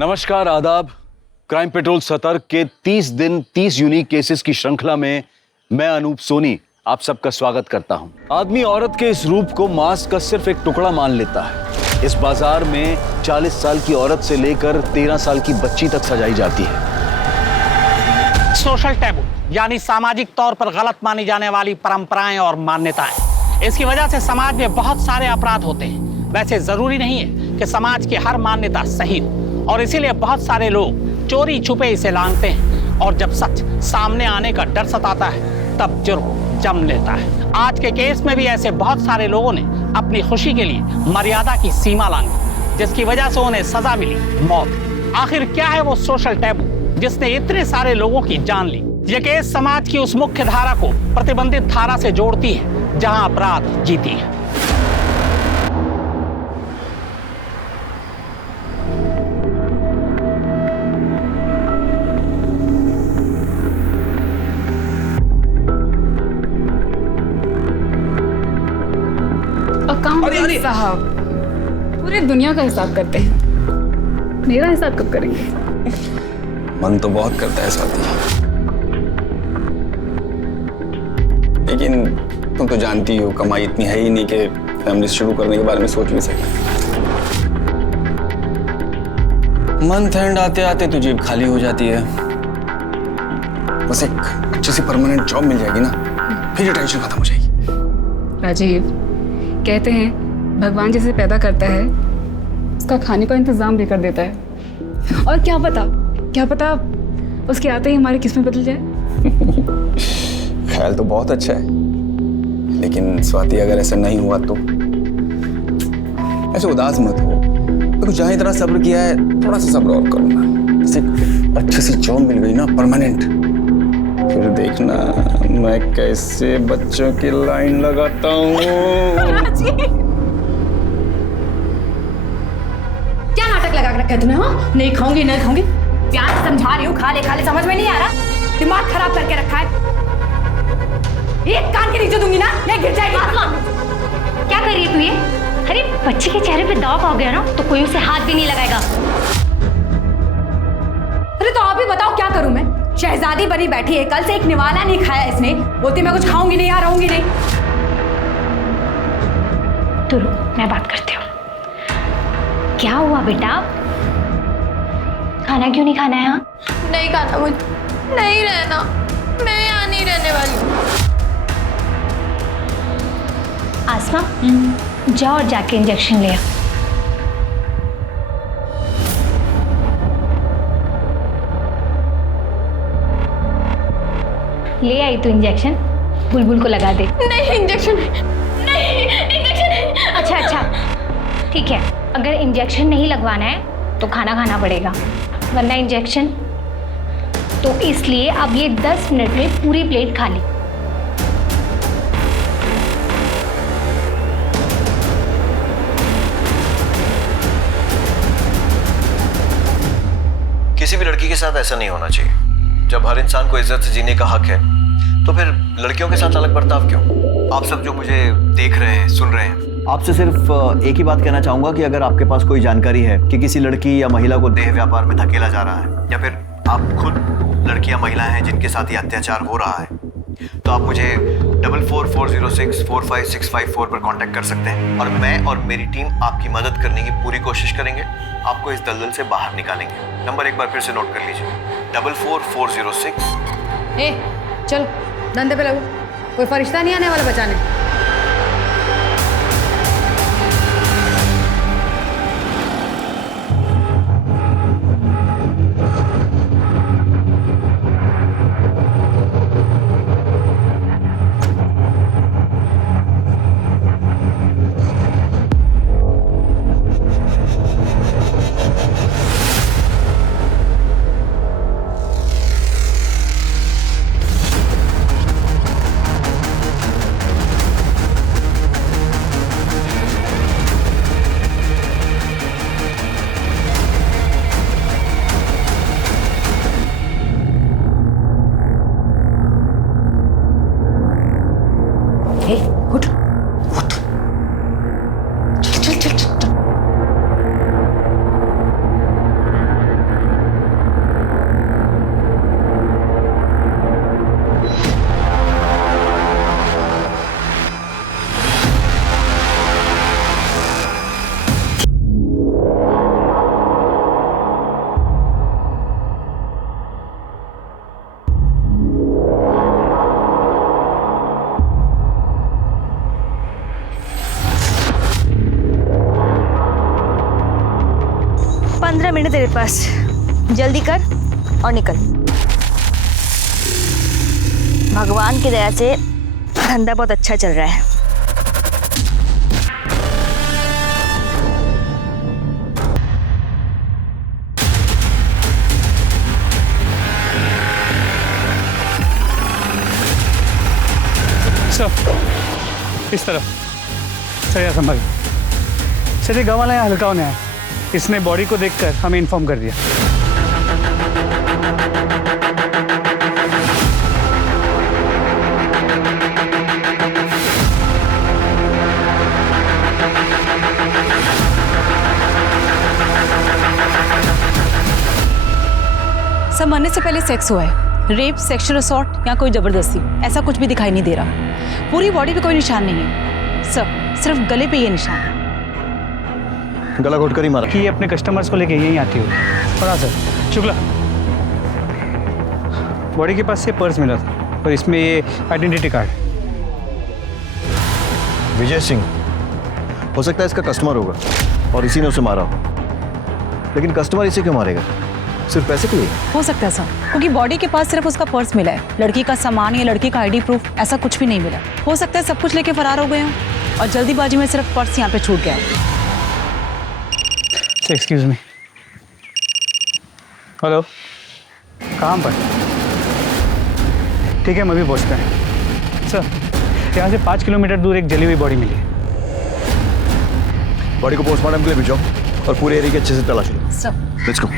नमस्कार, आदाब। Crime petrol सतर्क के 30 दिन 30 यूनिक केसेस की श्रृंखला में मैं अनूप सोनी आप सबका स्वागत करता हूं। आदमी औरत के इस रूप को मांस का सिर्फ एक टुकड़ा मान लेता है। इस बाजार में 40 साल की औरत से लेकर 13 साल की बच्ची तक सजाई जाती है। सोशल टैबू यानी सामाजिक तौर पर गलत मानी जाने वाली परंपराएं और मान्यताएं, इसकी वजह से समाज में बहुत सारे अपराध होते हैं। वैसे जरूरी नहीं है कि समाज की हर मान्यता सही हो, और इसीलिए बहुत सारे लोग चोरी छुपे इसे लांघते हैं, और जब सच सामने आने का डर सताता है तब जुर्म जम लेता है। आज के केस में भी ऐसे बहुत सारे लोगों ने अपनी खुशी के लिए मर्यादा की सीमा लांघी, जिसकी वजह से उन्हें सजा मिली मौत। आखिर क्या है वो सोशल टैबू जिसने इतने सारे लोगों की जान ली? ये केस समाज की उस मुख्य धारा को प्रतिबंधित धारा से जोड़ती है जहां अपराध जीती है। अकाउंटेंट साहब पूरी दुनिया का हिसाब करते हैं, मेरा हिसाब कब करेंगे? मन तो बहुत करता है स्वाति, लेकिन तुम तो जानती हो कमाई इतनी है ही नहीं कि फैमिली शुरू करने के बारे में सोच भी सके। मंथ एंड आते आते तो जेब खाली हो जाती है। बस एक अच्छी सी परमानेंट जॉब मिल जाएगी ना, फिर ये टेंशन खत्म हो जाएगी। राजीव, कहते हैं भगवान जिसे पैदा करता है उसका खाने का इंतजाम भी कर देता है, और क्या पता उसके आते ही हमारी किस्मत बदल जाए। ख्याल तो बहुत अच्छा है, लेकिन स्वाति अगर ऐसा नहीं हुआ तो ऐसे उदास मत हो। तो जहाँ इतना सब्र किया है थोड़ा सा सब्र और करो ना। जैसे अच्छी सी जॉब मिल गई ना परमानेंट, फिर देखना मैं कैसे बच्चों की लाइन लगाता हूँ। क्या नाटक लगा के रखा है तूने? हाँ, नहीं खाऊंगी नहीं खाऊंगी, प्यार से समझा रही हूँ, खा ले समझ में नहीं आ रहा, दिमाग खराब करके रखा है। एक कान के नीचे दूंगी ना, ये गिर जाएगी। क्या कर रही है तू ये? अरे बच्चे के चेहरे पे दाग आ गया ना तो कोई उसे हाथ भी नहीं लगाएगा। अरे तो आप ही बताओ क्या करूं मैं? शहजादी बनी बैठी है, कल से एक निवाला नहीं खाया इसने, बोलती मैं कुछ खाऊंगी नहीं, रहूंगी नहीं। तो रुक, मैं बात करती हूँ। क्या हुआ बेटा, खाना क्यों नहीं खाना है? यहाँ नहीं खाना, मुझे नहीं रहना, मैं यहाँ नहीं रहने वाली। आसमा, जाओ और जाके इंजेक्शन ले आ। ले आई तो इंजेक्शन बुलबुल को लगा दे। नहीं इंजेक्शन नहीं, इंजेक्शन नहीं। अच्छा ठीक है, अगर इंजेक्शन नहीं लगवाना है तो खाना खाना पड़ेगा, वरना इंजेक्शन तो इसलिए अब ये 10 मिनट में पूरी प्लेट खा ली। किसी भी लड़की के साथ ऐसा नहीं होना चाहिए। जब हर इंसान को इज्जत से जीने का हक है तो फिर लड़कियों के साथ अलग बर्ताव क्यों? आप सब जो मुझे देख रहे हैं, सुन रहे हैं, आपसे सिर्फ एक ही बात कहना चाहूंगा कि अगर आपके पास कोई जानकारी है कि किसी लड़की या महिला को देह व्यापार में धकेला जा रहा है, या फिर आप खुद लड़की या महिला हैं जिनके साथ ये अत्याचार हो रहा है, तो आप मुझे 4440645654 पर कांटेक्ट कर सकते हैं, और मैं और मेरी टीम आपकी मदद करने की पूरी कोशिश करेंगे। आपको इस दलदल से बाहर निकालेंगे। नंबर एक बार फिर से नोट कर लीजिए, 44406। चल धंधे पे लगो, कोई फरिश्ता नहीं आने वाला बचाने। 15 मिनट तेरे पास, जल्दी कर और निकल। भगवान की दया से धंधा बहुत अच्छा चल रहा है। सर इस तरफ सर, यहाँ संभाल सर। ये गाँव वाला यहाँ हल्का होने आया, इसने बॉडी को देखकर हमें इन्फॉर्म कर दिया। सब मरने से पहले सेक्स हुआ है। रेप, सेक्सुअल असॉल्ट या कोई जबरदस्ती, ऐसा कुछ भी दिखाई नहीं दे रहा। पूरी बॉडी पे कोई निशान नहीं है सर, सिर्फ गले पे ये निशान है। गला घोट कर ही मारा कि ये अपने कस्टमर्स को लेके यहीं आती हो। और हाँ सर, शुक्ला, बॉडी के पास से पर्स मिला था और इसमें ये आइडेंटिटी कार्ड। विजय सिंह हो सकता है इसका कस्टमर होगा और इसी ने उसे मारा हो। लेकिन कस्टमर इसे क्यों मारेगा? सिर्फ पैसे के लिए? हो सकता है सर, क्योंकि बॉडी के पास सिर्फ उसका पर्स मिला है। लड़की का सामान या लड़की का आईडी प्रूफ ऐसा कुछ भी नहीं मिला। हो सकता है सब कुछ लेके फरार हो गए हों और जल्दीबाजी में सिर्फ पर्स यहाँ पे छूट गया। एक्सक्यूज मी, हेलो, कहाँ पर? ठीक है, हम अभी पहुँचते हैं। सर, यहाँ से 5 किलोमीटर दूर एक जली हुई बॉडी मिली है। बॉडी को पोस्टमार्टम के लिए भेजो और पूरे एरिया की अच्छे से तलाश लो। Sir let's go.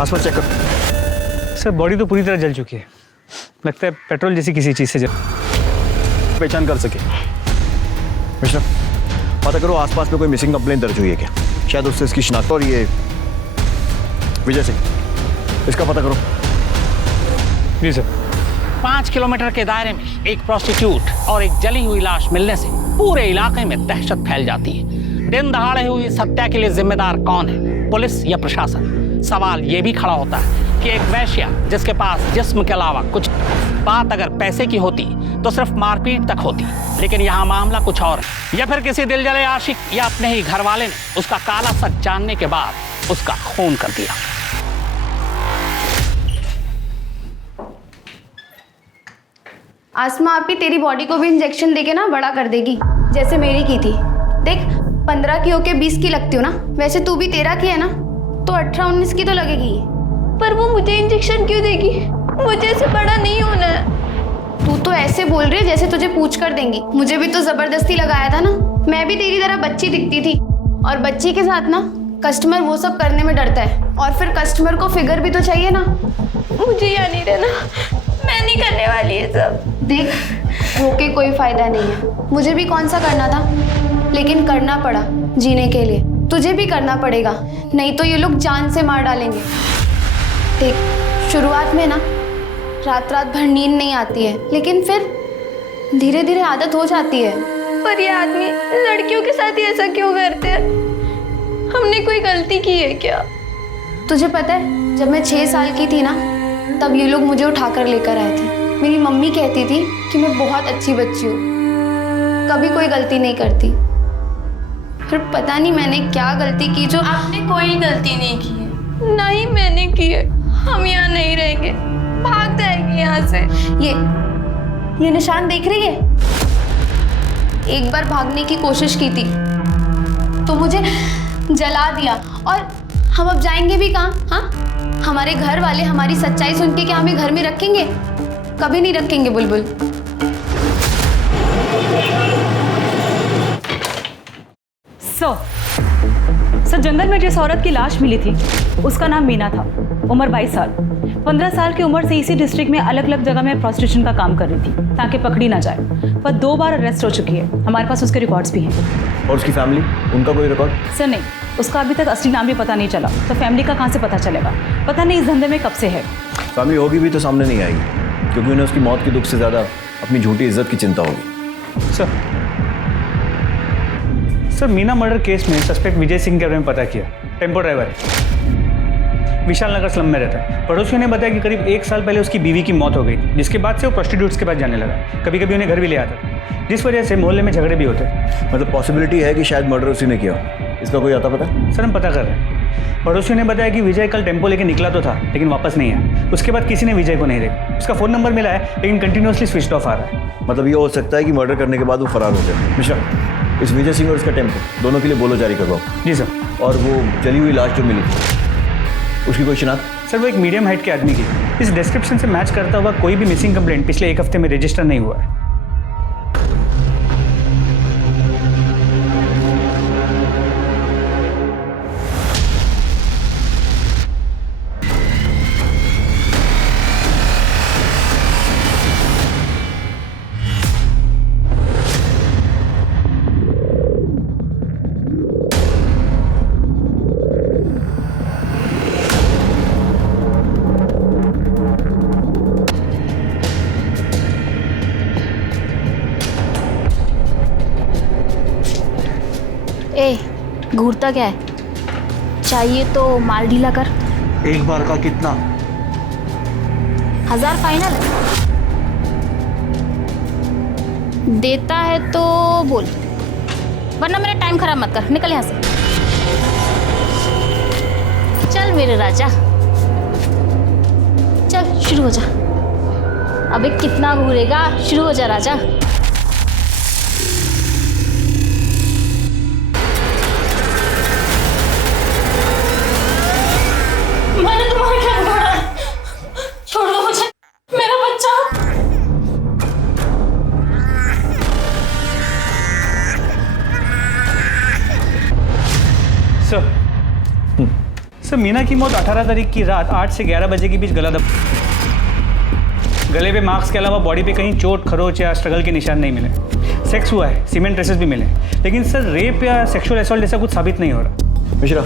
आसपास चेक कर। सर, बॉडी तो पूरी तरह जल चुकी है। लगता है पेट्रोल जैसी किसी चीज़ से जल। पहचान कर सके। मिश्रा, पता करो आसपास में कोई मिसिंग कंप्लेंट दर्ज हुई है क्या? शायद उससे इसकी शिनाख्त। और ये विजय सिंह, इसका पता करो। जी सर। 5 किलोमीटर के दायरे में एक प्रोस्टिट्यूट और एक जली हुई लाश मिलने से पूरे इलाके में दहशत फैल जाती है। दिन दहाड़े हुई इस हत्या के लिए जिम्मेदार कौन है, पुलिस या प्रशासन? सवाल ये भी खड़ा होता है कि एक वैश्या जिसके पास जिस्म के अलावा कुछ, बात अगर पैसे की होती तो सिर्फ मारपीट तक होती, लेकिन यहाँ मामला कुछ और है। या फिर किसी दिलजले आशिक या अपने ही घर वाले ने उसका काला सच जानने के बाद उसका खून कर दिया। आसमा आपी तेरी बॉडी को भी इंजेक्शन देके ना बड़ा कर देगी, जैसे मेरी की थी। देख, 15 की होके 20 की लगती हो ना, वैसे तू भी 13 की है ना, तो 18-19 की तो लगेगी। पर वो मुझे इंजेक्शन क्यों देगी? मुझे ऐसे बड़ा नहीं होना है। तू तो ऐसे बोल रही है जैसे तुझे पूछ कर देंगी। मुझे भी तो जबरदस्ती लगाया था ना। मैं भी तेरी तरह बच्ची दिखती थी, और बच्ची के साथ ना कस्टमर वो सब करने में डरता है, और फिर कस्टमर को फिगर भी तो चाहिए ना। मुझे यहाँ नहीं रहना, मैं नहीं करने वाली है सब। देख, रोके कोई फायदा नहीं है। मुझे भी कौन सा करना था, लेकिन करना पड़ा जीने के लिए। तुझे भी करना पड़ेगा, नहीं तो ये लोग जान से मार डालेंगे। देख, शुरुआत में ना रात रात भर नींद नहीं आती है, लेकिन फिर धीरे धीरे आदत हो जाती है। पर ये आदमी लड़कियों के साथ ही ऐसा क्यों करते हैं? हमने कोई गलती की है क्या? तुझे पता है, जब मैं 6 साल की थी ना, तब ये लोग मुझे उठाकर लेकर आए थे। मेरी मम्मी कहती थी कि मैं बहुत अच्छी बच्ची हूँ, कभी कोई गलती नहीं करती। फिर पता नहीं मैंने क्या गलती की जो। आपने कोई गलती नहीं की है। नहीं मैंने की है। हम यहाँ नहीं रहेंगे, भाग जाएंगे यहाँ से। ये निशान देख रही है? एक बार भागने की कोशिश की थी तो मुझे जला दिया, और हम अब जाएंगे भी कहाँ? हाँ, हमारे घर वाले हमारी सच्चाई सुन के क्या हमें घर में रखेंगे? कभी नहीं रखेंगे बुलबुल। सर, जंगल में जिस औरत की लाश मिली थी उसका नाम मीना था, उम्र 22 साल। 15 साल की उम्र से इसी डिस्ट्रिक्ट में अलग अलग जगह में प्रोस्टिट्यूशन का काम कर रही थी ताकि पकड़ी ना जाए, पर 2 बार अरेस्ट हो चुकी है। हमारे पास उसके रिकॉर्ड्स भी हैं। और उसकी फैमिली, उनका कोई रिकॉर्ड? सर नहीं, उसका अभी तक असली नाम भी पता नहीं चला, तो फैमिली का कहाँ से पता चलेगा? पता नहीं इस धंधे में कब से है। फैमिली होगी भी तो सामने नहीं आएगी, क्योंकि उन्हें उसकी मौत के दुख से ज़्यादा अपनी झूठी इज्जत की चिंता होगी। सर, मीना मर्डर केस में सस्पेक्ट विजय सिंह के बारे में पता किया। टेम्पो ड्राइवर है। विशाल नगर स्लम में रहता है। पड़ोसियों ने बताया कि करीब 1 साल पहले उसकी बीवी की मौत हो गई, जिसके बाद से वो प्रोस्टिट्यूट्स के पास जाने लगा। कभी कभी उन्हें घर भी ले आता था, जिस वजह से मोहल्ले में झगड़े भी होते। मतलब पॉसिबिलिटी है कि शायद मर्डर उसी ने किया। इसका कोई आता पता? सर हम पता कर रहे हैं। पड़ोसियों ने बताया कि विजय कल टेम्पो लेके निकला तो था, लेकिन वापस नहीं आया। उसके बाद किसी ने विजय को नहीं देखा। उसका फ़ोन नंबर मिला है, लेकिन कंटिन्यूसली स्विच ऑफ आ रहा है। मतलब ये हो सकता है कि मर्डर करने के बाद वो फरार हो गया। मिश्रा, इस विजय सिंह और इसका टेम्पो दोनों के लिए बोलो जारी करवाओ। जी सर। और वो जली हुई लाश जो मिली उसकी कोई शिनाख्त? सर वो एक मीडियम हाइट के आदमी की। इस डिस्क्रिप्शन से मैच करता हुआ कोई भी मिसिंग कंप्लेंट पिछले 1 हफ्ते में रजिस्टर नहीं हुआ है। ए, घूरता क्या है? चाहिए तो माल ढीला कर। एक बार का कितना? 1000 फाइनल है। देता है तो बोल, वरना मेरा टाइम खराब मत कर। निकल यहाँ से। चल मेरे राजा, चल शुरू हो जा। अबे कितना घूरेगा? शुरू हो जा राजा। मैंने तुम्हारा क्या बिगाड़ा है? छोड़ दो मुझे, मेरा बच्चा। सर मीना की मौत 18 तारीख की रात 8 से 11 बजे के बीच गले पे मार्क्स के अलावा बॉडी पे कहीं चोट, खरोच या स्ट्रगल के निशान नहीं मिले। सेक्स हुआ है, सीमेंट ट्रेसेस भी मिले, लेकिन सर रेप या सेक्सुअल असॉल्ट जैसा कुछ साबित नहीं हो रहा। मिश्रा,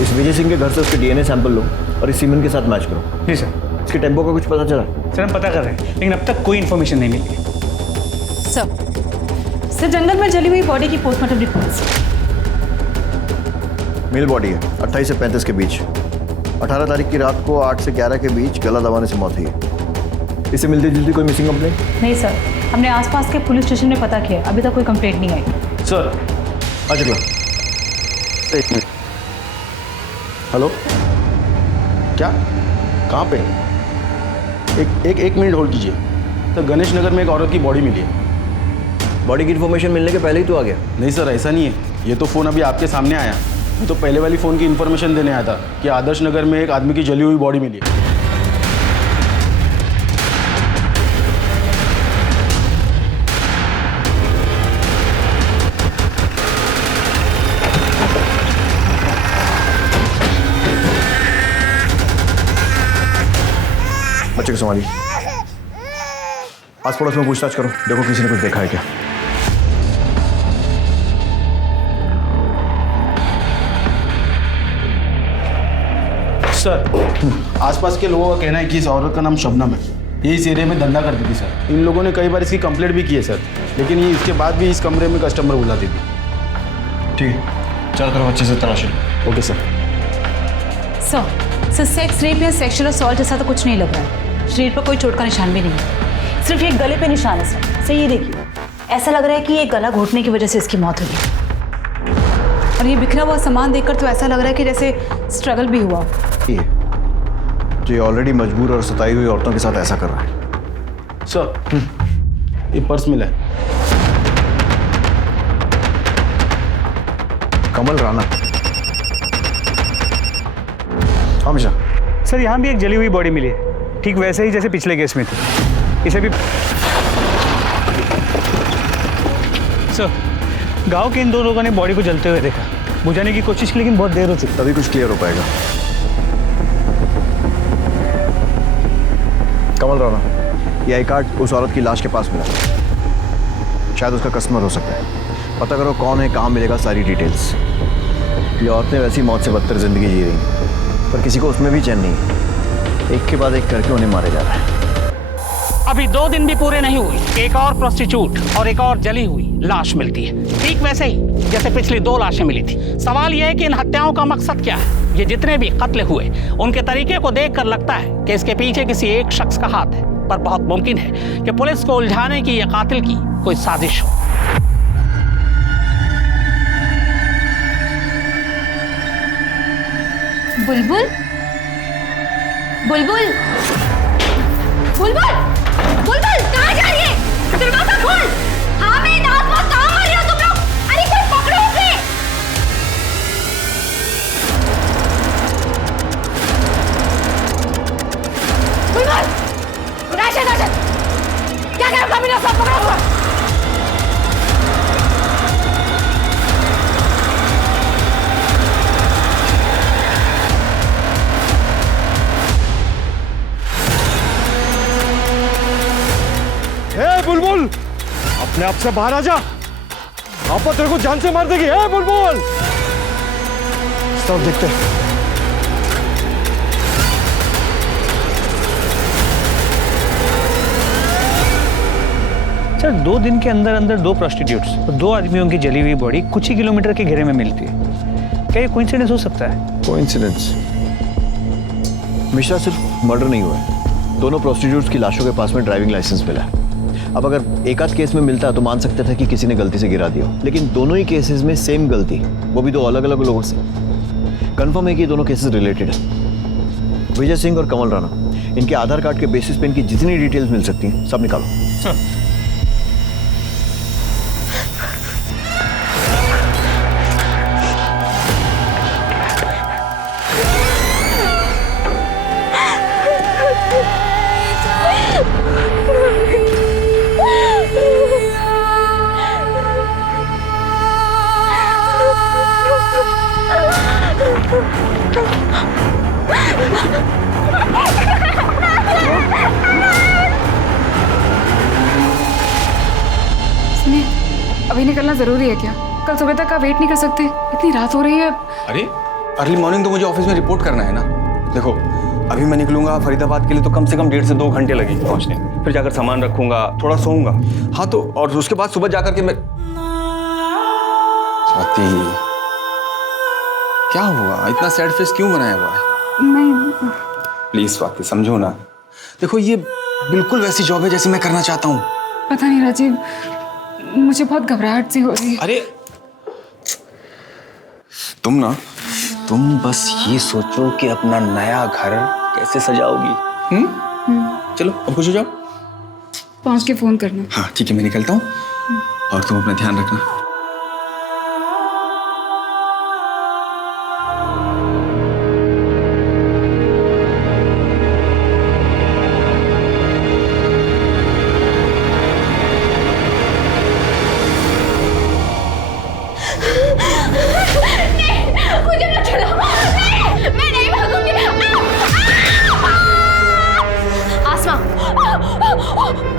इस विजय सिंह के घर से उसके डीएनए सैंपल लो और इस सीमेंट के साथ मैच करो। जी सर। इसके टेम्पो का कुछ पता चला? सर हम पता कर रहे हैं, लेकिन अब तक कोई इन्फॉर्मेशन नहीं मिली। सर जंगल में जली हुई बॉडी की पोस्टमार्टम रिपोर्ट्स। मेल बॉडी है, 28 से 35 के बीच। 18 तारीख की रात को 8 से 11 के बीच गला दबाने से मौत हुई है। इससे मिलती जुलती कोई मिसिंग कंप्लेंट? नहीं सर, हमने आसपास के पुलिस स्टेशन में पता किया, अभी तक कोई कंप्लेंट नहीं आई। सर अच्छा, एक मिनट। हेलो, क्या? कहाँ पे? एक मिनट होल्ड कीजिए। तो गणेश नगर में एक औरत की बॉडी मिली है। बॉडी की इन्फॉर्मेशन मिलने के पहले ही तो आ गया? नहीं सर, ऐसा नहीं है। ये तो फ़ोन अभी आपके सामने आया। मैं तो पहले वाली फ़ोन की इन्फॉर्मेशन देने आया था कि आदर्श नगर में एक आदमी की जली हुई बॉडी मिली है। बच्चे को संभालिए। आस पड़ोस में पूछताछ करो, देखो किसी ने कुछ देखा है क्या। सर आसपास के लोगों का कहना है कि इस औरत का नाम शबनम है। ये इस एरिया में धंधा करती थी सर। इन लोगों ने कई बार इसकी कंप्लेंट भी की है सर, लेकिन ये इसके बाद भी इस कमरे में कस्टमर बुलाती थी। ठीक है, चारों तरफ अच्छे से तलाशी लो। Okay sir. Sir sex rape या सेक्सुअल असॉल्ट जैसा तो कुछ नहीं लग रहा है। शरीर पर कोई चोट का निशान भी नहीं है, सिर्फ एक गले पे निशान है सर। सर ये देखिए, ऐसा लग रहा है कि ये गला घोटने की वजह से इसकी मौत हुई। और ये बिखरा हुआ सामान देखकर तो ऐसा लग रहा है कि जैसे स्ट्रगल भी हुआ। तो ये ऑलरेडी मजबूर और सताई हुई औरतों के साथ ऐसा कर रहा है। सर ये पर्स मिला है। कमल राणा। हाँ मिश्रा। सर यहाँ भी एक जली हुई बॉडी मिली है, ठीक वैसे ही जैसे पिछले केस में थी। इसे भी सर गांव के इन 2 लोगों ने बॉडी को जलते हुए देखा, बुझाने की कोशिश की, लेकिन बहुत देर हो चुकी। तभी कुछ क्लियर हो पाएगा। कमल राणा, ये आई कार्ड उस औरत की लाश के पास मिला, शायद उसका कस्टमर हो सकता है। पता करो कौन है, कहाँ मिलेगा, सारी डिटेल्स। ये औरतें वैसी मौत से बदतर जिंदगी जी रही हैं, पर किसी को उसमें भी चैन नहीं है। एक के बाद एक करके उन्हें मारे जा रहा है। अभी 2 दिन भी पूरे नहीं हुए, एक और प्रोस्टिट्यूट और एक और जली हुई लाश मिलती है, ठीक वैसे ही जैसे पिछली 2 लाशें मिली थी। सवाल यह है कि इन हत्याओं का मकसद क्या है? ये जितने भी कत्ल हुए उनके तरीके को देखकर लगता है कि इसके पीछे किसी एक शख्स का हाथ है, पर बहुत मुमकिन है कि पुलिस को उलझाने की या कातिल की कोई साजिश हो। बुलबुल बुलबुल बुलबुल बुलबुल कहाँ जा रही है? दरवाजा खोल। हाँ मैं आसपास कहाँ आ रही हो तुम लोग? अरे कोई पकड़ो उसे। बुलबुल राशिद राशिद क्या कर रहा है? सब पकड़ा हुआ। बुलबुल अपने आप से बाहर आ जा, आपा तेरे को जान से मार देगी। है बुलबुल, सब देखते हैं। सर 2 दिन के अंदर अंदर 2 प्रोस्टिट्यूट्स और 2 आदमियों की जली हुई बॉडी कुछ ही किलोमीटर के घेरे में मिलती है। क्या ये कोइंसिडेंस हो सकता है? कोइंसिडेंस? मिश्रा, सिर्फ मर्डर नहीं हुआ है, दोनों प्रोस्टिट्यूट्स की लाशों के पास में ड्राइविंग लाइसेंस मिला है। अब अगर एक आध केस में मिलता तो मान सकते थे कि किसी ने गलती से गिरा दिया, लेकिन दोनों ही केसेस में सेम गलती, वो भी 2 अलग अलग लोगों से। कंफर्म है कि ये दोनों केसेस रिलेटेड है। विजय सिंह और कमल राणा, इनके आधार कार्ड के बेसिस पे इनकी जितनी डिटेल्स मिल सकती हैं सब निकालो। सुनिए, अभी निकलना जरूरी है क्या? कल सुबह तक का वेट नहीं कर सकते? इतनी रात हो रही है। अरे अर्ली मॉर्निंग तो मुझे ऑफिस में रिपोर्ट करना है ना। देखो अभी मैं निकलूंगा फरीदाबाद के लिए तो कम से कम 1.5 से 2 घंटे लगेंगे पहुंचने। फिर जाकर सामान रखूंगा, थोड़ा सोऊंगा। हाँ तो और उसके बाद सुबह जाकर के मैं। स्वाति क्या हुआ? इतना सैड फेस क्यों बनाया हुआ है? नहीं, प्लीज स्वाति समझो ना। देखो ये बिल्कुल वैसी जॉब है जैसी मैं करना चाहता हूँ। पता नहीं राजीव, मुझे बहुत घबराहट सी हो रही है। अरे तुम बस ये सोचो कि अपना नया घर कैसे सजाओगी। चलो अब खुश हो जाओ। पहुंच के फोन करना। हाँ ठीक है, मैं निकलता हूँ और तुम अपना ध्यान रखना।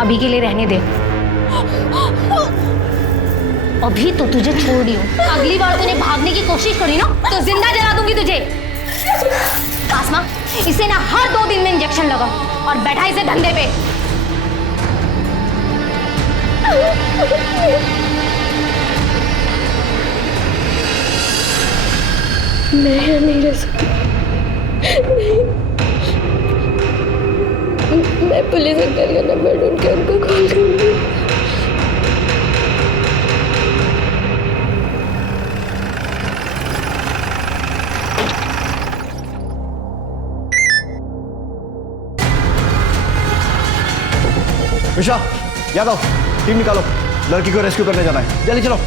अभी के लिए रहने दे। अभी तो तुझे छोड़ रही हूँ, अगली बार तूने भागने की कोशिश करी ना तो जिंदा जला दूंगी तुझे। आसमा, इसे ना हर 2 दिन में इंजेक्शन लगा और बैठा इसे धंधे पे। मैं नहीं रह सकती। मैं पुलिस अंकल का नंबर ढूंढ के उनको कॉल करूंगी। मिश्रा, यादव, टीम निकालो, लड़की को रेस्क्यू करने जाना है, जल्दी चलो।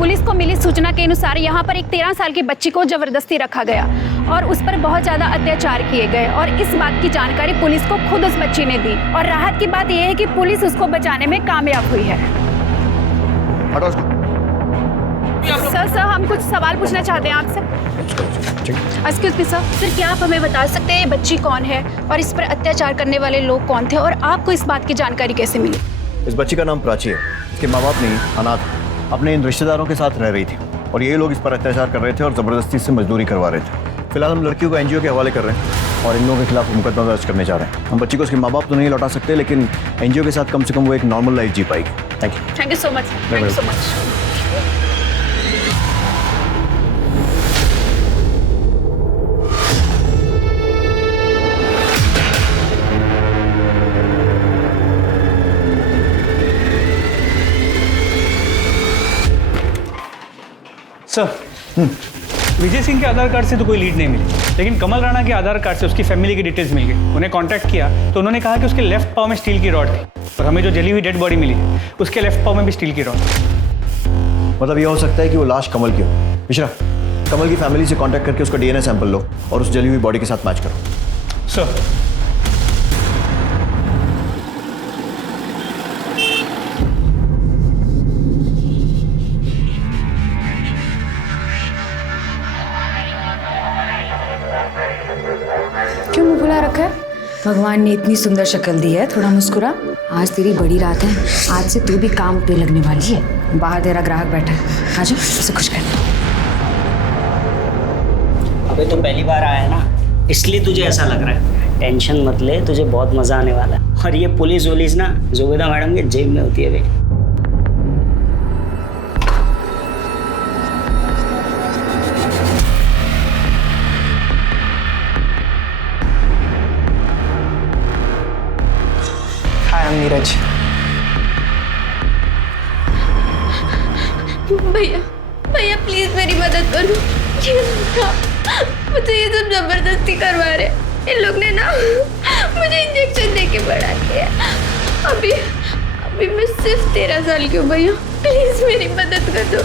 पुलिस को मिली सूचना के अनुसार यहाँ पर एक 13 साल की बच्ची को जबरदस्ती रखा गया और उस पर बहुत ज्यादा अत्याचार किए गए और इस बात की जानकारी पुलिस को खुद उस बच्ची ने दी और राहत की बात यह है कि पुलिस उसको बचाने में कामयाब हुई है। सर हम कुछ सवाल पूछना चाहते हैं आपसे। एक्सक्यूज मी सर, क्या आप हमें बता सकते हैं ये बच्ची कौन है और इस पर अत्याचार करने वाले लोग कौन थे और आपको इस बात की जानकारी कैसे मिली? इस बच्ची का नाम प्राची है, इसके माँ बाप नहीं, अनाथ, अपने इन रिश्तेदारों के साथ रह रही थी और ये लोग इस पर अत्याचार कर रहे थे और जबरदस्ती से मजदूरी करवा रहे थे। फिलहाल हम लड़कियों को एनजीओ के हवाले कर रहे हैं और इन लोगों के खिलाफ मुकदमा दर्ज करने जा रहे हैं। हम बच्ची को उसके माँ बाप तो नहीं लौटा सकते, लेकिन एनजीओ के साथ कम से कम वो एक नॉर्मल लाइफ जी पाएगी। Thank you. Thank you so much. Thank you so much. Sir Vijay Singh के आधार कार्ड से तो कोई लीड नहीं मिली, लेकिन कमल राणा के आधार कार्ड से उसकी फैमिली की डिटेल्स मिल गई। उन्हें कांटेक्ट किया तो उन्होंने कहा कि उसके लेफ्ट पाँव में स्टील की रॉड थी, और हमें जो जली हुई डेड बॉडी मिली है उसके लेफ्ट पाँव में भी स्टील की रॉड। मतलब ये हो सकता है कि वो लाश कमल की हो। मिश्रा, कमल की फैमिली से कांटेक्ट करके उसका डीएनए सैंपल लो और उस जली हुई बॉडी के साथ मैच करो। सर क्यों मुंह फुला रखा है? भगवान ने इतनी सुंदर शक्ल दी है, थोड़ा मुस्कुरा। आज तेरी बड़ी रात है, आज से तू भी काम पे लगने वाली है। बाहर तेरा ग्राहक बैठा है, आजा उसे खुश कर। अबे तो पहली बार आया है ना, इसलिए तुझे ऐसा लग रहा है। टेंशन मत ले, तुझे बहुत मजा आने वाला है। और ये पुलिस वुलिस ना जुबेदा मैडम के जेब में होती है भाई। नीरज, भैया भैया प्लीज मेरी मदद करो। मुझे ये सब जबरदस्ती करवा रहे। इन लोग ने ना मुझे इंजेक्शन दे के बढ़ा दिया। अभी मैं सिर्फ 13 साल की हूँ भैया, प्लीज मेरी मदद कर दो।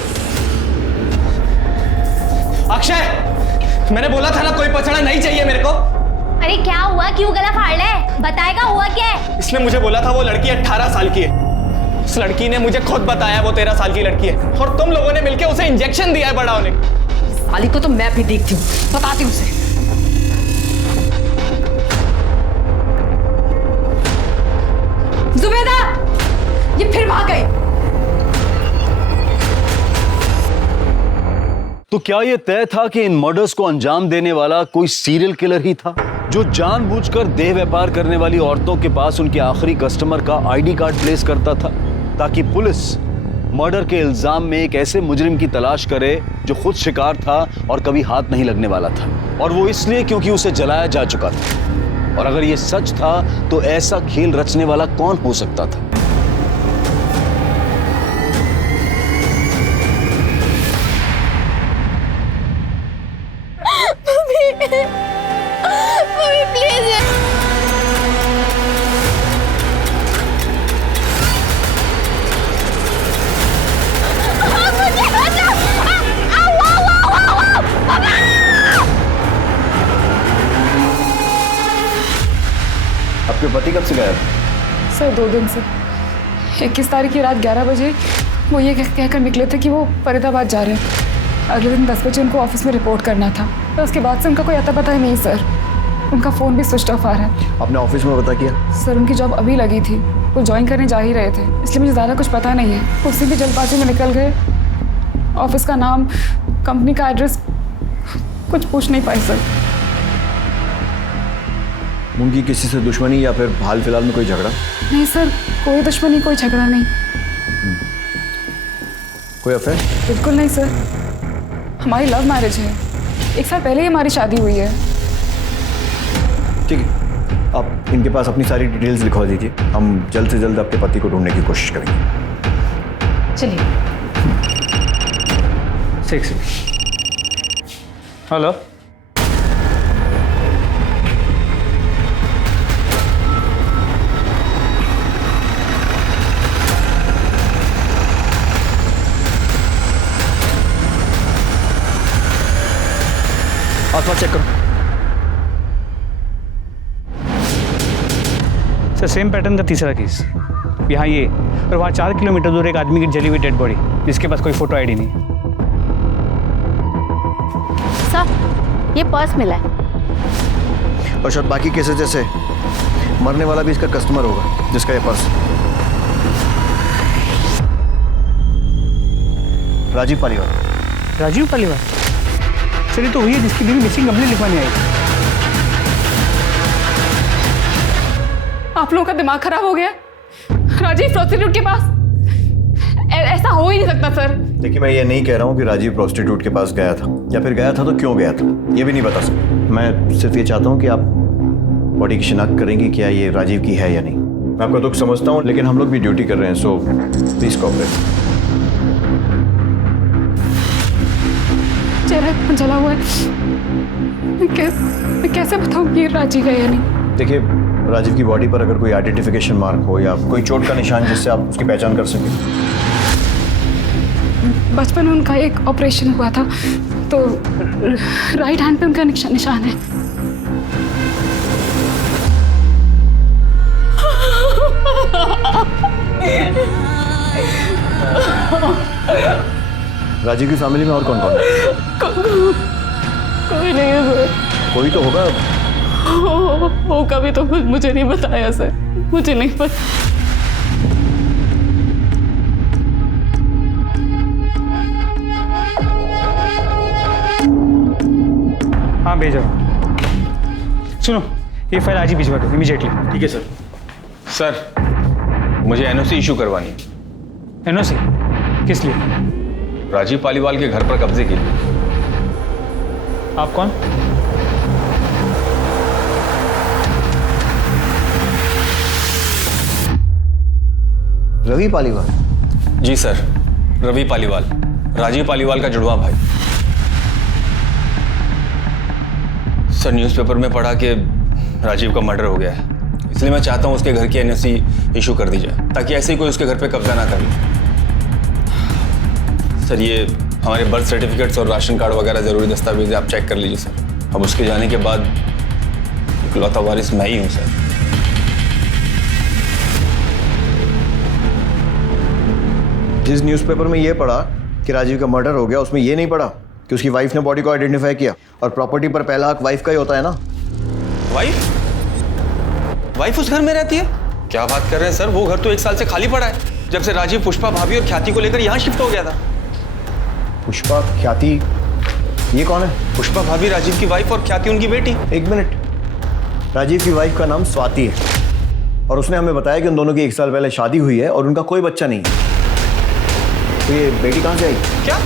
अक्षय, मैंने बोला था ना कोई पछड़ा नहीं चाहिए मेरे को। अरे क्या हुआ, क्यों गला फाड़ ले? बताएगा हुआ क्या है? इसने मुझे बोला था वो लड़की 18 साल की है। उस लड़की ने मुझे खुद बताया वो 13 साल की लड़की है, और तुम लोगों ने मिलकर उसे इंजेक्शन दिया है बड़ा होने। साली को तो मैं भी देखती हूँ, बताती हूँ उसे। जुबेदा, ये फिर भाग गई। तो क्या यह तय था कि इन मर्डर्स को अंजाम देने वाला कोई सीरियल किलर ही था, जो जानबूझकर देह व्यापार करने वाली औरतों के पास उनके आखिरी कस्टमर का आईडी कार्ड प्लेस करता था, ताकि पुलिस मर्डर के इल्जाम में एक ऐसे मुजरिम की तलाश करे जो खुद शिकार था और कभी हाथ नहीं लगने वाला था, और वो इसलिए क्योंकि उसे जलाया जा चुका था। और अगर ये सच था तो ऐसा खेल रचने वाला कौन हो सकता था? आपके पति कब से गायब? सर 2 दिन से। 21 तारीख की रात 11 बजे वो ये कहकर निकले थे कि वो फरीदाबाद जा रहे हैं। अगले दिन 10 बजे उनको ऑफिस में रिपोर्ट करना था, तो उसके बाद से उनका कोई अता पता ही नहीं सर। उनका फ़ोन भी स्विच ऑफ आ रहा है। आपने ऑफिस में पता किया? सर उनकी जॉब अभी लगी थी, वो ज्वाइन करने जा ही रहे थे, इसलिए मुझे ज़्यादा कुछ पता नहीं है। उसी भी जल्दबाजी में निकल गए। ऑफिस का नाम, कंपनी का एड्रेस कुछ पूछ नहीं पाए सर। उनकी किसी से दुश्मनी या फिर हाल फिलहाल में कोई झगड़ा? नहीं सर, कोई दुश्मनी, कोई झगड़ा नहीं। कोई अफेयर? बिल्कुल नहीं सर, हमारी लव मैरिज है। 1 साल पहले ही हमारी शादी हुई है। ठीक है, आप इनके पास अपनी सारी डिटेल्स लिखवा दीजिए। हम जल्द से जल्द आपके पति को ढूंढने की कोशिश करेंगे। चलिए। 6 हेलो, आसपास चेक करो। सर सेम पैटर्न का तीसरा केस, यहाँ ये, और वहाँ 4 किलोमीटर दूर एक आदमी की जली हुई डेड बॉडी, जिसके पास कोई फोटो आईडी नहीं। सर ये पर्स मिला है। और शायद बाकी केसेस जैसे मरने वाला भी इसका कस्टमर होगा, जिसका ये पर्स। राजीव पालीवाल। राजीव पालीवाल? सर ये तो वही है जिसकी बीवी मिसिंग कंप्लेंट लिखवाने आई। आप लोगों का दिमाग खराब हो गया? राजीव प्रोस्टिट्यूट के पास? ऐसा हो ही नहीं सकता सर। देखिए, मैं ये नहीं कह रहा हूँ कि राजीव प्रोस्टिट्यूट के पास गया था, या फिर गया था तो क्यों गया था, ये भी नहीं बता सकता। मैं सिर्फ ये चाहता हूँ कि आप बॉडी की शिनाख्त करेंगे क्या ये राजीव की है या नहीं। मैं आपका दुख समझता हूँ, लेकिन हम लोग भी ड्यूटी कर रहे हैं, सो प्लीज कोऑपरेट। हाथ जला हुआ है। मैं कैसे बताऊँ कि राजीव है या नहीं? देखिए, राजीव की बॉडी पर अगर कोई आइडेंटिफिकेशन मार्क हो या कोई चोट का निशान जिससे आप उसकी पहचान कर सकें। बचपन में उनका एक ऑपरेशन हुआ था, तो राइट हैंड पे उनका निशान है। राजीव की फैमिली में और कौन कौन है? कोई नहीं है सर। कोई तो होगा। होगा भी तो मुझे नहीं बताया सर, मुझे नहीं पता। हाँ भेजो। सुनो, ये फाइल आज ही भिजवा दो इमीडिएटली। ठीक है सर। सर, मुझे एनओसी इशू करवानी है। एनओसी किस लिए? राजीव पालीवाल के घर पर कब्जे के लिए। आप कौन? रवि पालीवाल? जी सर, रवि पालीवाल, राजीव पालीवाल का जुड़वा भाई। सर, न्यूज़पेपर में पढ़ा कि राजीव का मर्डर हो गया है, इसलिए मैं चाहता हूँ उसके घर की एनओसी इशू कर दी जाए, ताकि ऐसे ही कोई उसके घर पे कब्जा ना कर ले। सर, ये हमारे बर्थ सर्टिफिकेट्स और राशन कार्ड वगैरह ज़रूरी दस्तावेज आप चेक कर लीजिए सर। अब उसके जाने के बाद इकलौता वारिस मैं ही हूँ सर। जिस न्यूज़पेपर में ये पढ़ा कि राजीव का मर्डर हो गया, उसमें ये नहीं पढ़ा कि उसकी वाइफ ने बॉडी को आइडेंटिफाई किया, और प्रॉपर्टी पर पहला हक वाइफ का ही होता है ना। वाइफ? वाइफ उस घर में रहती है? क्या बात कर रहे हैं सर, वो घर तो 1 साल से खाली पड़ा है, जब से राजीव पुष्पा भाभी और ख्याति को लेकर यहाँ शिफ्ट हो गया था। पुष्पा, ख्याति, ये कौन है? पुष्पा भाभी राजीव की वाइफ और ख्याति उनकी बेटी। एक मिनट, राजीव की वाइफ का नाम स्वाति है, और उसने हमें बताया कि उन दोनों की 1 साल पहले शादी हुई है और उनका कोई बच्चा नहीं है। तो ये बेटी कहाँ से आई? क्या?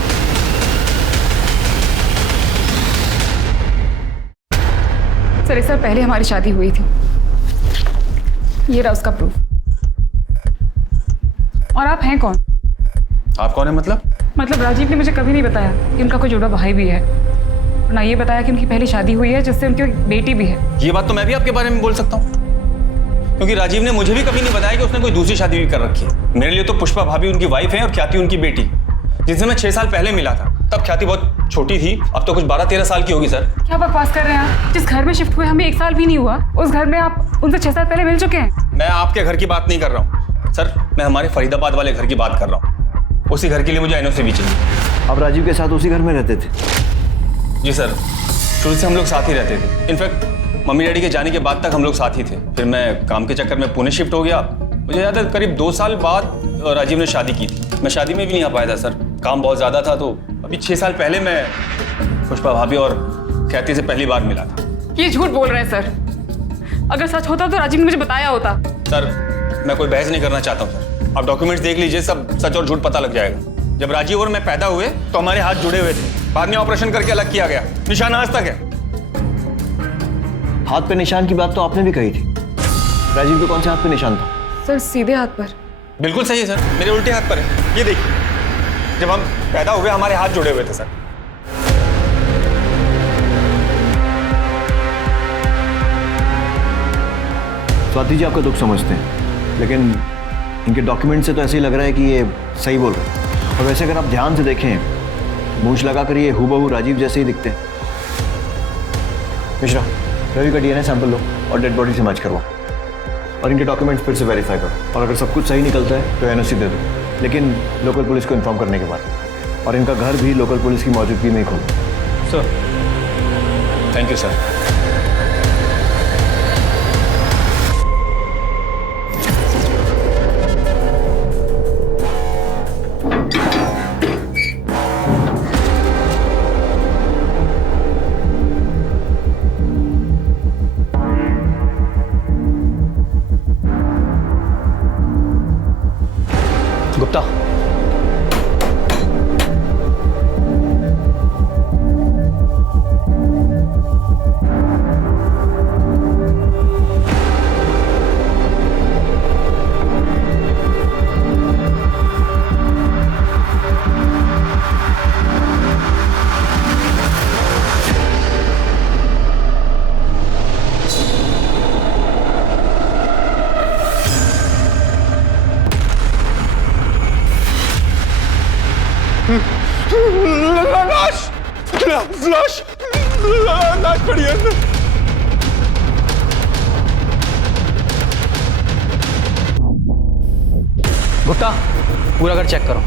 सर, 1 साल पहले हमारी शादी हुई थी। ये रहा उसका प्रूफ। और आप हैं कौन? आप कौन है मतलब? मतलब राजीव ने मुझे कभी नहीं बताया कि उनका कोई जुड़वा भाई भी है, ना ये बताया कि उनकी पहली शादी हुई है जिससे उनकी बेटी भी है। ये बात तो मैं भी आपके बारे में बोल सकता हूँ, क्योंकि राजीव ने मुझे भी कभी नहीं बताया कि उसने कोई दूसरी शादी भी कर रखी है। मेरे लिए तो पुष्पा भाभी उनकी वाइफ है और ख्याति उनकी बेटी, जिनसे मैं 6 साल पहले मिला था। तब ख्याति बहुत छोटी थी, अब तो कुछ 12-13 साल की होगी सर। क्या बकवास कर रहे हैं आप? जिस घर में शिफ्ट हुए हमें 1 साल भी नहीं हुआ, उस घर में आप उनसे 6 साल पहले मिल चुके हैं। मैं आपके घर की बात नहीं कर रहा हूँ सर, मैं हमारे फरीदाबाद वाले घर की बात कर रहा हूँ। उसी घर के लिए मुझे एनओसी भी चाहिए। आप राजीव के साथ उसी घर में रहते थे? जी सर, शुरू से हम लोग साथ ही रहते थे। इनफैक्ट मम्मी डैडी के जाने के बाद तक हम लोग साथ ही थे। फिर मैं काम के चक्कर में पुणे शिफ्ट हो गया। मुझे याद है करीब 2 साल बाद राजीव ने शादी की थी। मैं शादी में भी नहीं आ पाया था सर, काम बहुत ज़्यादा था। तो अभी 6 साल पहले मैं पुष्पा भाभी और ख्याति से पहली बार मिला था। ये झूठ बोल रहे हैं सर। अगर सच होता तो राजीव ने मुझे बताया होता। सर, मैं कोई बहस नहीं करना चाहता हूँ सर, आप डॉक्यूमेंट्स देख लीजिए, सब सच और झूठ पता लग जाएगा। जब राजीव और मैं पैदा हुए तो हमारे हाथ जुड़े हुए थे, बाद में ऑपरेशन करके अलग किया गया। निशान आज तक है। हाथ पे निशान की बात तो आपने भी कही थी। राजीव के कौन से हाथ पे निशान था? सर, सीधे हाथ पर। बिल्कुल सही है सर, मेरे उल्टे हाथ पर है। ये देखिए, जब हम पैदा हुए हमारे हाथ जुड़े हुए थे सर। स्वाति जी आपका दुख समझते हैं, लेकिन इनके डॉक्यूमेंट से तो ऐसे ही लग रहा है कि ये सही बोल रहे हैं। और वैसे अगर आप ध्यान से देखें, मूंछ लगाकर ये हूबहू राजीव जैसे ही दिखते हैं। मिश्रा, रवि का डीएनए सैंपल लो और डेड बॉडी से मैच करवाओ, और इनके डॉक्यूमेंट्स फिर से वेरीफाई करो। और अगर सब कुछ सही निकलता है तो एनओसी दे दो, लेकिन लोकल पुलिस को इन्फॉर्म करने के बाद। और इनका घर भी लोकल पुलिस की मौजूदगी में ही खोलो। Sir, thank you sir. Gupta, बढ़िया से। गुट्टा पूरा घर चेक करो।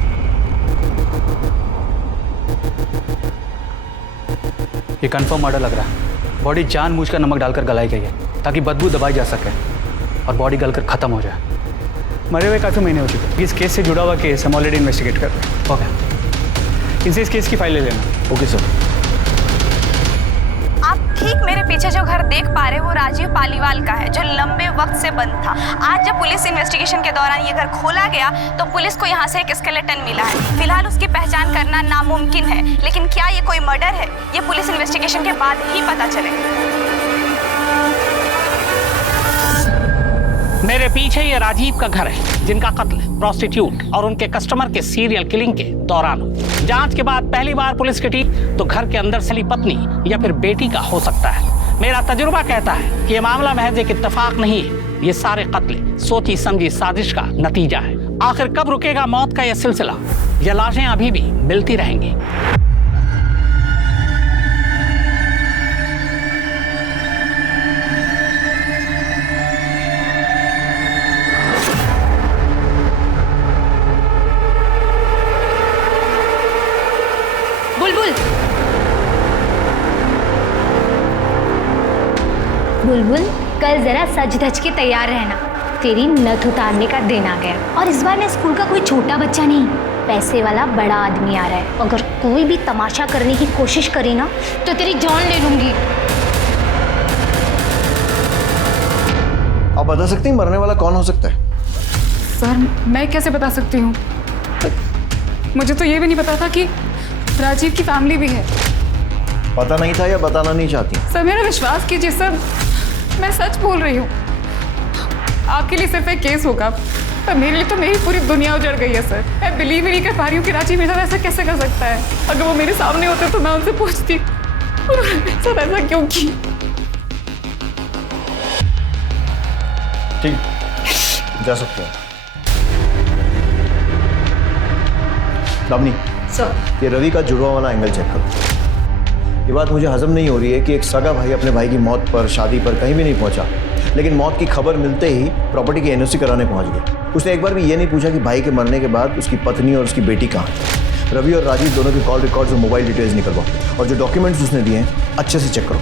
ये कंफर्म मर्डर लग रहा है। बॉडी जानबूझकर नमक डालकर गलाई गई है ताकि बदबू दबाई जा सके और बॉडी गलकर खत्म हो जाए। मरे हुए काफ़ी महीने हो चुके। इस केस से जुड़ा हुआ केस हम ऑलरेडी इन्वेस्टिगेट कर रहे हैं। ओके, इनसे इस केस की फाइल ले लेना। Okay sir. आप ठीक मेरे पीछे जो घर देख पा रहे हैं वो राजीव पालीवाल का है, जो लंबे वक्त से बंद था। आज जब पुलिस इन्वेस्टिगेशन के दौरान ये घर खोला गया तो पुलिस को यहाँ से एक स्केलेटन मिला है। फिलहाल उसकी पहचान करना नामुमकिन है, लेकिन क्या ये कोई मर्डर है ये पुलिस इन्वेस्टिगेशन के बाद ही पता चलेगा। मेरे पीछे ये राजीव का घर है, जिनका कत्ल प्रोस्टिट्यूट और उनके कस्टमर के सीरियल किलिंग के दौरान हुआ। जांच के बाद पहली बार पुलिस की टीम तो घर के अंदर सली पत्नी या फिर बेटी का हो सकता है। मेरा तजुर्बा कहता है कि ये मामला महज एक इत्तेफाक नहीं है, ये सारे कत्ल सोची समझी साजिश का नतीजा है। आखिर कब रुकेगा मौत का यह सिलसिला? ये लाशें अभी भी मिलती रहेंगी। बुलबुल, कल जरा सज धज के तैयार रहना, तेरी नथ उतारने का दिन आ गया। और इस बार ना स्कूल का कोई छोटा बच्चा नहीं, पैसे वाला बड़ा आदमी आ रहा है। अगर कोई भी तमाशा करने की कोशिश करी ना तो तेरी जान ले लूंगी। आप बता सकती हैं मरने वाला कौन हो सकता है? सर मैं कैसे बता सकती हूँ? मुझे तो ये भी नहीं पता था कि राजीव की फैमिली भी है। पता नहीं था या बताना नहीं चाहती? सर मेरा विश्वास कीजिए सर, मैं सच बोल रही हूँ। आपके लिए सिर्फ एक केस होगा, पर मेरे लिए तो मेरी पूरी दुनिया उजड़ गई है सर। मैं बिलीव ही नहीं कर पा रही हूँ कि राजीव मेरे साथ ऐसा कैसे कर सकता है। अगर वो मेरे सामने होते तो मैं उनसे पूछती उन्होंने मेरे साथ ऐसा क्यों किया। ठीक, जा सकते हैं। दामिनी सर, ये रवि का जुड़वा वाला एंगल चेक करो। ये बात मुझे हजम नहीं हो रही है कि एक सगा भाई अपने भाई की मौत पर, शादी पर कहीं भी नहीं पहुंचा, लेकिन मौत की खबर मिलते ही प्रॉपर्टी की एनओसी कराने पहुंच गया। उसने एक बार भी ये नहीं पूछा कि भाई के मरने के बाद उसकी पत्नी और उसकी बेटी कहाँ है। रवि और राजीव दोनों की कॉल रिकॉर्ड्स और मोबाइल डिटेल्स निकलवाओ, और जो डॉक्यूमेंट्स उसने दिए हैं अच्छे से चेक करो।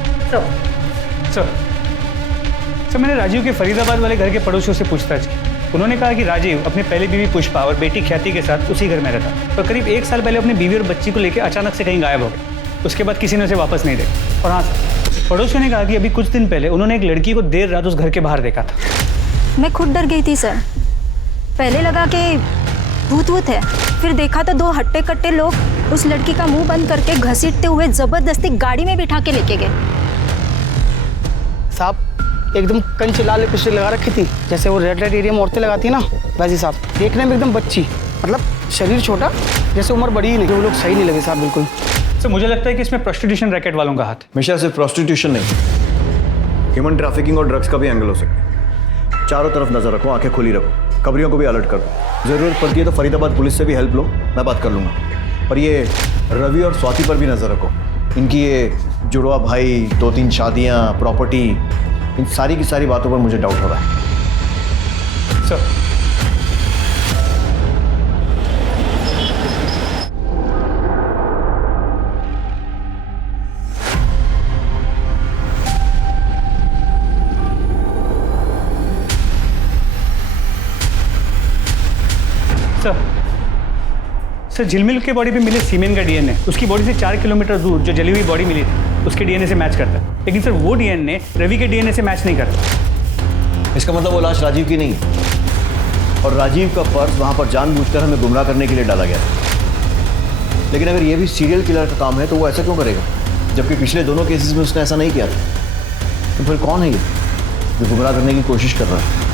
सर मैंने राजीव के फरीदाबाद वाले घर के पड़ोसियों से पूछताछ की। उन्होंने कहा कि राजीव अपनी पहली बीवी पुष्पा और बेटी ख्याति के साथ उसी घर में रहता, पर करीब 1 साल पहले अपनी बीवी और बच्ची को लेकर अचानक से कहीं गायब हो गया। उसके बाद किसी ने उसे वापस नहीं देखा। और हाँ सर, पड़ोसियों ने कहा कि अभी कुछ दिन पहले उन्होंने एक लड़की को देर रात उस घर के बाहर देखा था। मैं खुद डर गई थी सर। पहले लगा कि भूत है, फिर देखा तो 2 हट्टे कट्टे लोग उस लड़की का मुंह बंद करके घसीटते हुए जबरदस्ती गाड़ी में बिठा के लेके गए। साहब एकदम कंच लाल लिपस्टिक लगा रखी थी, जैसे वो रेड लाइट एरिया में औरतें लगाती है ना, वैसे साहब। देखने में एकदम बच्ची, मतलब शरीर छोटा, जैसे उम्र बड़ी ही नहीं। वो लोग सही नहीं लगे साहब बिल्कुल। सर मुझे लगता है कि इसमें प्रोस्टिट्यूशन रैकेट वालों का हाथ है। हमेशा सिर्फ प्रोस्टिट्यूशन नहीं, ह्यूमन ट्रैफिकिंग और ड्रग्स का भी एंगल हो सकता है। चारों तरफ नजर रखो, आंखें खुली रखो, खबरियों को भी अलर्ट करो। जरूरत पड़ती है तो फरीदाबाद पुलिस से भी हेल्प लो, मैं बात कर लूँगा। पर ये रवि और स्वाति पर भी नजर रखो। इनकी ये जुड़वा भाई, 2-3 शादियाँ, प्रॉपर्टी, इन सारी की सारी बातों पर मुझे डाउट हो रहा है। सर सर झिलमिल के बॉडी पे मिले सीमेन का डीएनए उसकी बॉडी से 4 किलोमीटर दूर जो जली हुई बॉडी मिली थी उसके डीएनए से मैच करता है, लेकिन सर वो डीएनए रवि के डीएनए से मैच नहीं करता। इसका मतलब वो लाश राजीव की नहीं है, और राजीव का पर्स वहां पर जानबूझकर हमें गुमराह करने के लिए डाला गया था। लेकिन अगर ये भी सीरियल किलर का काम है तो वो ऐसा क्यों करेगा, जबकि पिछले दोनों केसेस में उसने ऐसा नहीं किया था। तो फिर कौन है ये जो गुमराह करने की कोशिश कर रहा है?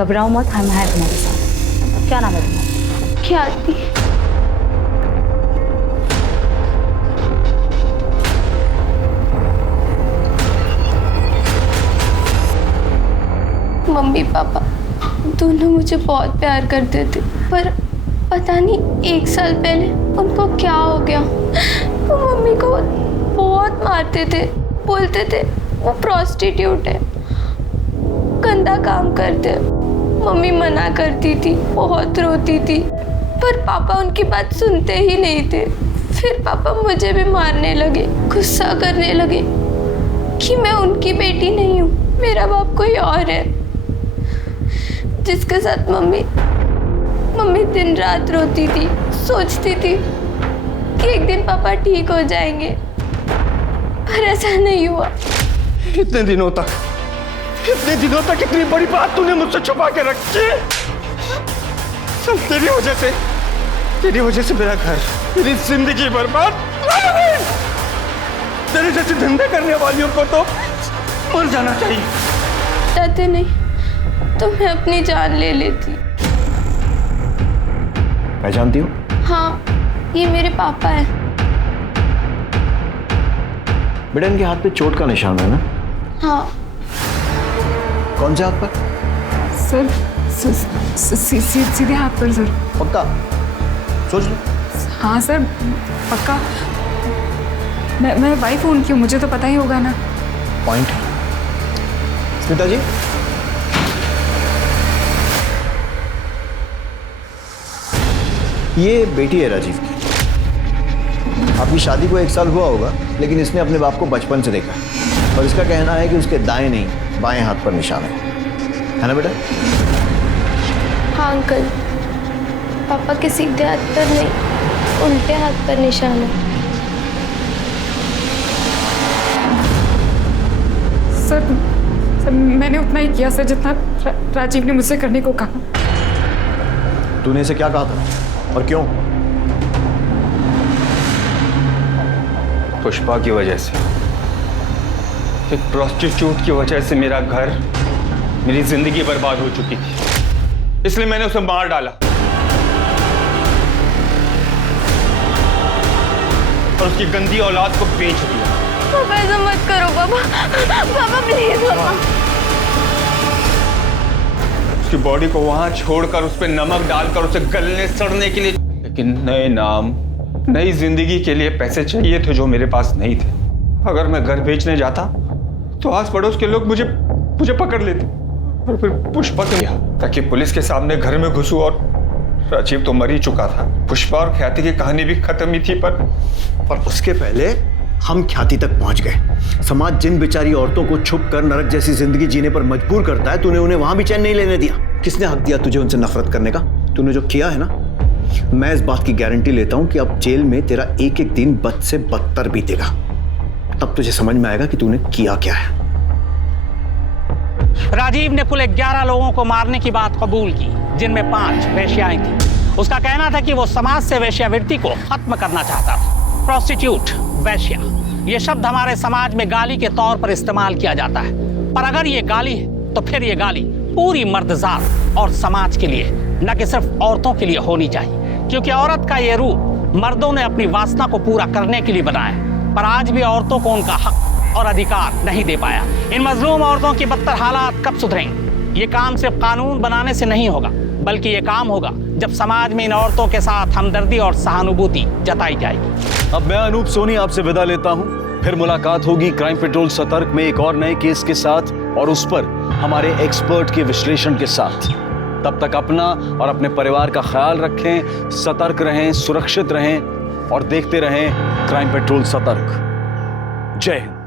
घबराओ मत, हम हैं तुम्हारे साथ। क्या नाम है तुम्हारा? ख्याति। मम्मी पापा दोनों मुझे बहुत प्यार करते थे, पर पता नहीं 1 साल पहले उनको क्या हो गया। वो मम्मी को बहुत मारते थे, बोलते थे वो प्रोस्टिट्यूट है, गंदा काम करते। मम्मी मना करती थी, बहुत रोती थी, पर पापा उनकी बात सुनते ही नहीं थे। फिर पापा मुझे भी मारने लगे, गुस्सा करने लगे कि मैं उनकी बेटी नहीं हूँ, मेरा बाप कोई और है, जिसके साथ मम्मी दिन रात रोती थी, सोचती थी कि एक दिन पापा ठीक हो जाएंगे, पर ऐसा नहीं हुआ। इतने दिनों तक इतनी बड़ी बात तूने मुझसे छुपा के रखी। सब तेरी वजह से मेरा घर, मेरी जिंदगी बर्बाद। तेरे जैसे धंधे करने वालियों को तो मर जाना चाहिए। चाहते नहीं तो मैं अपनी जान ले लेती। पहचानती हो? हाँ, ये मेरे पापा है। बेटा इनके हाथ पे चोट का निशान है ना? हाँ। कौन से हाथ पर? सर सीधे हाथ पर सर। पक्का? सोच लो। हाँ सर पक्का। मैं वाइफ हूँ उनकी, मुझे तो पता ही होगा ना। पॉइंट। स्मिता जी, ये बेटी है राजीव की। आपकी शादी को 1 साल हुआ होगा, लेकिन इसने अपने बाप को बचपन से देखा है और इसका कहना है कि उसके दाएं नहीं बाएं हाथ पर निशान है ना बेटा? हाँ अंकल, पापा के सीधे हाथ पर नहीं, उल्टे हाथ पर निशान है। सर मैंने उतना ही किया सर जितना राजीव ने मुझसे करने को कहा। तूने इसे क्या कहा था और क्यों? पुष्पा की वजह से, एक प्रोस्टिट्यूट की वजह से मेरा घर, मेरी जिंदगी बर्बाद हो चुकी थी, इसलिए मैंने उसे मार डाला और उसकी गंदी औलाद को बेच दिया। पापा ऐसा मत करो पापा प्लीज पापा। उसकी बॉडी को वहां छोड़कर उस पर नमक डालकर उसे गलने सड़ने के लिए, लेकिन नए नाम, नई जिंदगी के लिए पैसे चाहिए थे जो मेरे पास नहीं थे। अगर मैं घर बेचने जाता तो आस पड़ोस के लोग मुझे पकड़ लेते और फिर पुष्पा को लिया ताकि पुलिस के सामने घर में घुसूं, और राजीव तो मर ही चुका था। पुष्पा और ख्याति की कहानी भी खत्म ही थी, पर उसके पहले हम ख्याति तक पहुंच गए। समाज जिन बेचारी औरतों को छुप कर नरक जैसी जिंदगी जीने पर मजबूर करता है, तूने उन्हें वहां भी चैन नहीं लेने दिया। किसने हक दिया तुझे उनसे नफरत करने का? तूने जो किया है ना, मैं इस बात की गारंटी लेता हूं कि अब जेल में तेरा एक एक दिन बद से बदतर बीतेगा। तब तुझे समझ में आएगा कि तूने किया क्या है। राजीव ने कुल 11 लोगों को मारने की बात कबूल की, जिनमें 5 वेश्याएं थी। उसका कहना था कि वो समाज से वेश्यावृत्ति को खत्म करना चाहता था। प्रोस्टिट्यूट, वेश्या, ये शब्द हमारे समाज में गाली के तौर पर इस्तेमाल किया जाता है, पर अगर ये गाली है तो फिर ये गाली पूरी मर्दजात और समाज के लिए, न कि सिर्फ औरतों के लिए होनी चाहिए, क्योंकि औरत का ये रूप मर्दों ने अपनी वासना को पूरा करने के लिए बनाया, पर आज भी औरतों को उनका हक और अधिकार नहीं दे पाया। इन मजलूम औरतों की बदतर हालात कब सुधरेंगे? ये काम सिर्फ कानून बनाने से नहीं होगा, बल्कि ये काम होगा जब समाज में इन औरतों के साथ हमदर्दी और सहानुभूति जताई जाएगी। अब मैं अनूप सोनी आपसे विदा लेता हूं। फिर मुलाकात होगी क्राइम पेट्रोल सतर्क में एक और नए केस के साथ और उस पर हमारे एक्सपर्ट के विश्लेषण के साथ। तब तक अपना और अपने परिवार का ख्याल रखें, सतर्क रहें, सुरक्षित रहें और देखते रहें क्राइम पेट्रोल सतर्क। जय हिंद।